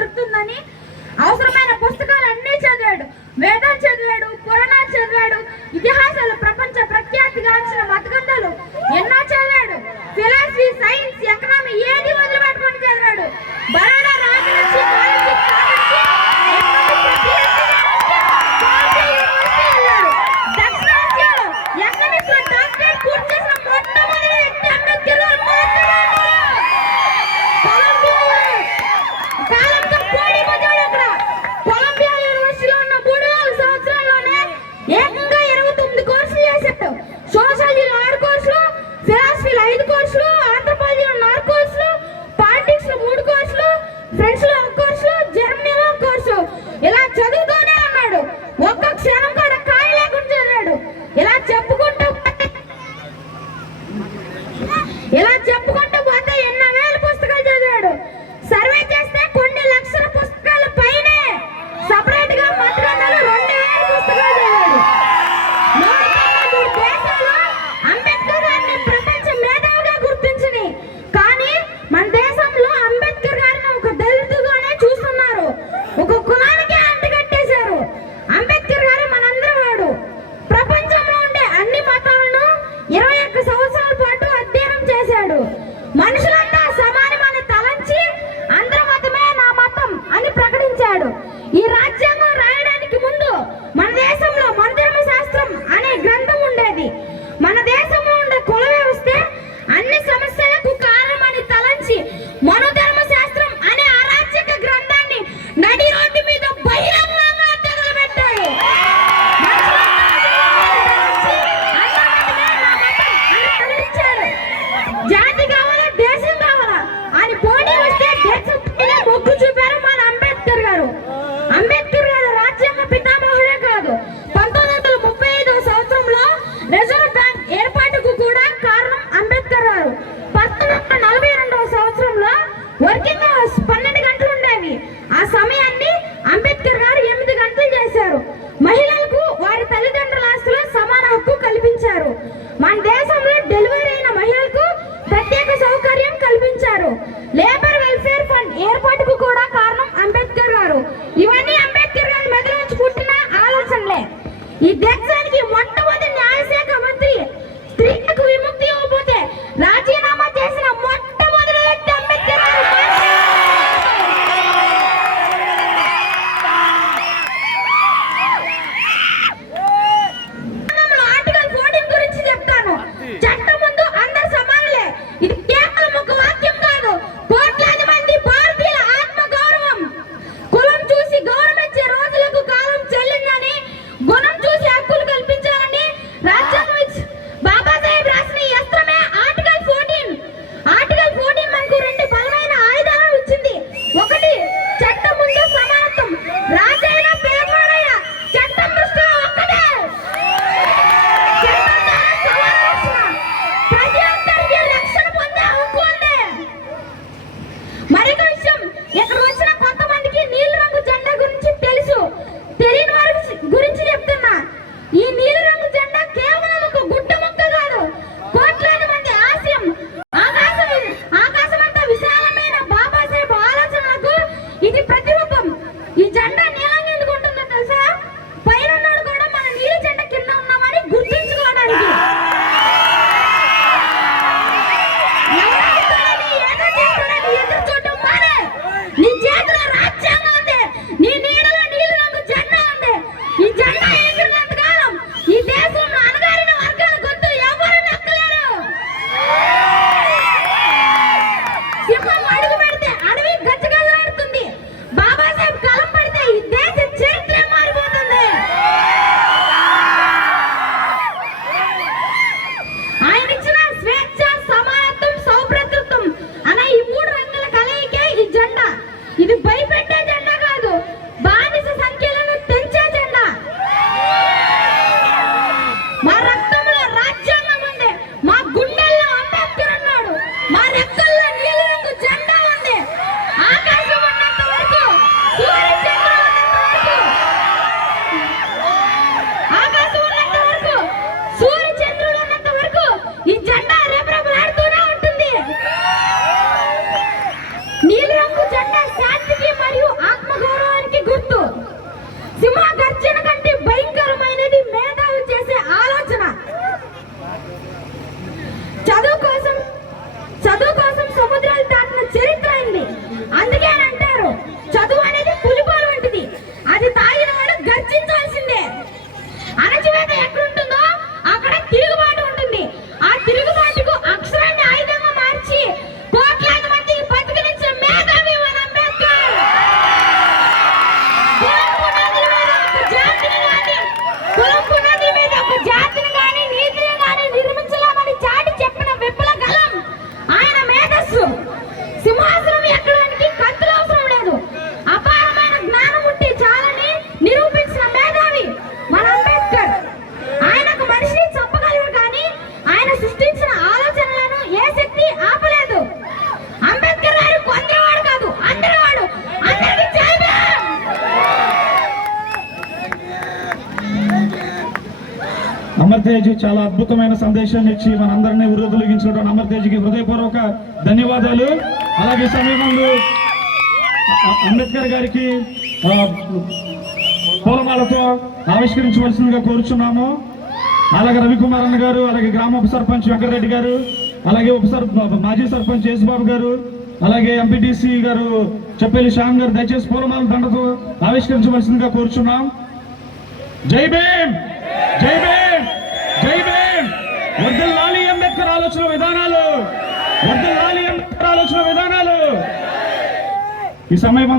దొరుకుతుందని అవసరమైన పుస్తకాలు అన్నీ చదివాడు. వేదాలు చదివాడు, పురాణాలు చదివాడు, ఇతిహాసాలు, ప్రపంచ ప్రఖ్యాతిగాల్సిన మతగ్రంథాలు ఎన్నో చదివాడు. ఫిలాసఫీ, సైన్స్, ఎకనామీ ఏది వదిలిపెట్టుకొని చదివాడు. బరోడా రాజు నుంచి దక్షిణాసియాలో ఎకనామిక్స్ లో డాక్టరేట్ పూర్తి చేసిన మొట్టమొదటి వ్యక్తి అంబేద్కర్ గారు. కాలంతో పోటీ పడ్డాడు. అక్కడ కొలంబియా యూనివర్సిటీలో ఉన్న 3 సంవత్సరాల్లోనే ఏకంగా 29 కోర్సులు చేశాడు. సోషాలజీలో 6 కోర్సులు, ఫిలాసఫీలో 5 కోర్సులు, ఆంథ్రోపాలజీలో 4 కోర్సులు, పాలిటిక్స్ లో 3 కోర్సులు, ఫ్రెంచ్ లో 1 కోర్సు, జర్మనీలో 1 కోర్సు. ఇలా చదువుతూనే ఉన్నాడు. ఒక్క క్షణం కూడా ఖాళీ లేకుండా చదివాడు. ఇలా చెప్పుకుంటూ పోతే ఎన్నో వేల పుస్తకాలు చదివాడు. సర్వే చేస్తే కొన్ని లక్షల పుస్తకాల పైనే. సపరేట్ గా మతగ్రంథాలు 2000 పుస్తకాలు చదివాడు. 193 దేశాలు అంబేద్కర్ గారిని ప్రపంచ మేధావిగా గుర్తించినాయి. కానీ మన దేశంలో అంబేద్కర్ గారిని ఒక దళితుగానే చూస్తున్నారు. ఒక కులానికి అంటగట్టేశారు. అంబేద్కర్ గారు మనందరం వాడు. ప్రపంచంలో ఉండే అన్ని మతాలను 21 సంవత్సరాల పాటు అధ్యయనం చేశాడు. మనుషులంతా సమానమని తలంచి అందరి మతమే నా మతం అని ప్రకటించాడు. ఈ రాజ్యాంగం రాయడానికి ముందు మన దేశంలో మనధర్మ శాస్త్రం అనే గ్రంథం ఉండేది. మన దేశంలో ఉండే కుల వ్యవస్థ అన్ని సమస్యలకు కారణమని తలంచి మనధర్మ శాస్త్రం అనే అరాచక గ్రంథాన్ని నడి రోడ్డు మీద బహిరంగంగా తగలబెట్టాడు. జాతి కావాలా, దేశం కావాలా అని పోటీ వస్తే దేశం మొగ్గు చూపారు మన అంబేద్కర్ గారు. అంబేద్కర్ గారు రాజ్యాంగ పితామహుడే కాదు, 1935వ సంవత్సరంలో రిజర్వ్ బ్యాంక్ ఏర్పాటుకు కూడా కారణం అంబేద్కర్ గారు. 1942వ సంవత్సరంలో వర్కింగ్ అవర్స్ 12 గంటలు ఉండేవి. ఆ సమయాన్ని అంబేద్కర్ గారు 8 గంటలు చేశారు. మహిళలకు వారి తల్లిదండ్రుల ఆస్తిలో సమాన హక్కు కల్పించారు. మన దేశంలో డెలివరీ అయిన మహిళలకు ప్రత్యేక సౌకర్యం కల్పించారు. లేబర్ వెల్ఫేర్ ఫండ్ ఏర్పాటుకు కూడా కారణం అంబేద్కర్ గారు. ఇవన్నీ అంబేద్కర్ గారి మెదడు నుంచి పుట్టిన ఆలోచనలే. ఈ దేశానికి మొట్టమొదటి న్యాయశాఖ మంత్రి స్త్రీలకు విముక్తి ఇవ్వబోతే రాజీనామా చేసిన మొట్టమొదటి వ్యక్తి అంబేద్కర్ గారు. ఆర్టికల్ 14 గురించి చెప్తాను. చట్టం ముందు అందరు సమానులే. ఇది కేవలం ఒక వాక్యం కాదు, కోట్లాది మంది భారతీయుల ఆత్మ గౌరవం. కులం చూసి గౌరవించే రోజులకు కాలం చెల్లిందని, గుణం చూసి హక్కులు కల్పించాలని రాజ్యాంగం బాబాసాహెబ్ రాసిన ఈ అస్త్రమే ఆర్టికల్ 14. ఆర్టికల్ 14 మనకు 2 బలమైన ఆయుధాలను ఇచ్చింది. ఒకటి, చట్టం ముందు సమానత్వం. రాజైన పేదవాడైన చట్టం దృష్టిలో ఒక్కటే. చట్టం ద్వారా సమాన ప్రజలందరికీ రక్షణ పొందే హక్కు ఉంది. మరొక విషయం, ఇక్కడ వచ్చిన కొంతమందికి నీలి రంగు జెండా గురించి తెలుసు. తెలియని వారి గురించి చెప్తున్నా. ఈ నీలి రంగు జెండా కేవలం ఒక గుడ్డ ముక్క కాదు, కోట్లాది మంది ఆశయం. ఆకాశమంతా విశాలమైన బాబాసాహెబ్ ఆలోచనలకు ఇది ప్రతిరూపం. ఈ జెండా నీలంగా ఎందుకు ఉంటుందో తెలుసా? పైన కూడా మన నీలి జెండా కింద ఉన్నామని గుర్తుంచుకోవడానికి. ఎదురు చూడటం మానే. నీ చేతిలో రాజ్యాంగం ఉంది, నీ నీడలో నీలి రంగు జెండా ఉంది. ఈ జెండా ఎగిరినంత కాలం ఈ దేశంలో అణగారిన వర్గాల గొంతు ఎవరు నక్కలేరు. సింహం అడుగు పెడితే అడవి గచ్చగల్లాడుతుంది. బాబాసాహెబ్ కలం పడితే ఈ దేశ చరిత్ర మారిపోతుంది. ఆయన ఇచ్చిన స్వేచ్ఛ, సమానత్వం, సౌభ్రతృత్వం అనే ఈ 3 రంగుల కలయికే ఈ జెండా. ఇది భయపెట్టే జెండా కాదు, బానిస సంఖ్యలను తెంచే జెండా. మా రక్తంలో రాజ్యాంగం ఉంది, మా గుండెల్లో అంబేద్కర్ ఉన్నాడు, మా రెక్కల్లో నీలి రంగు జెండా ఉంది. ఆకాశం ఉన్నంత వరకు, సూర్యచంద్రులు ఉన్నంత వరకు, ఆకాశం ఉన్నంత వరకు, సూర్యచంద్రులు ఉన్నంత వరకు ఈ జెండా రెపరెపలాడుతూనే ఉంటుంది. నీలి రంగు జెండా శాంతికి మరియు చదువు అనేది పులిపాలు వంటిది, అది తాగిన వాడు గర్జించాల్సిందే. అణచివేత ఎక్కడుంటుందో అక్కడ తిరుగుబాటు ఉంటుంది. ఆ తిరుగుబాటుకు అక్షరాన్ని ఆయుధంగా మార్చి కోట్లాది మందికి బతికినిచ్చిన మేధావి మన అంబేద్కర్. కులం పునాదుల మీద ఒక జాతిని కానీ నీతిని కానీ నిర్మించలేమని చాటి చెప్పిన విప్లవ గలం ఆయన మేధస్సు. సింహాసనం ఎక్కడానికి కత్తులు అవసరం లేదు, అపారమైన జ్ఞానం ఉంటే చాలని నిరూపించిన మేధావి మన అంబేద్కర్. ఆయనకు మనిషిని చంపగలరు కానీ ఆయన సృష్టించిన ఆలోచనలను ఏ శక్తి ఆపలేదు. అంబేద్కర్ గారు కొందరివాడు కాదు, అందరివాడు. అందరికీ జై భీమ్. అమర్తేజ్ చాలా అద్భుతమైన సందేశాన్ని ఇచ్చి మనందరినీ ఉరుదొలిగించడం అమర్తేజ్కి హృదయపూర్వక ధన్యవాదాలు. అలాగే సమయంలో అంబేద్కర్ గారికి పూలమాలతో ఆవిష్కరించవలసిందిగా కోరుచున్నాము. అలాగే రవికుమార్ అన్న గారు, అలాగే గ్రామ ఉప సర్పంచ్ వెంకటరెడ్డి గారు, అలాగే మాజీ సర్పంచ్ యేసుబాబు గారు, అలాగే ఎంపీటీసీ గారు చెప్పేలి శ్యామ్ గారు దయచేసి పూలమాల దండతో ఆవిష్కరించవలసిందిగా కోరుచున్నాం. జై భీమ్, జై భీమ్, జై భీమ్. వర్ధిల్లాలి అంబేద్కర్ ఆలోచన విధానాలు, వర్ధిల్లాలి అంబేద్కర్ ఆలోచన విధానాలు. ఈ సమయం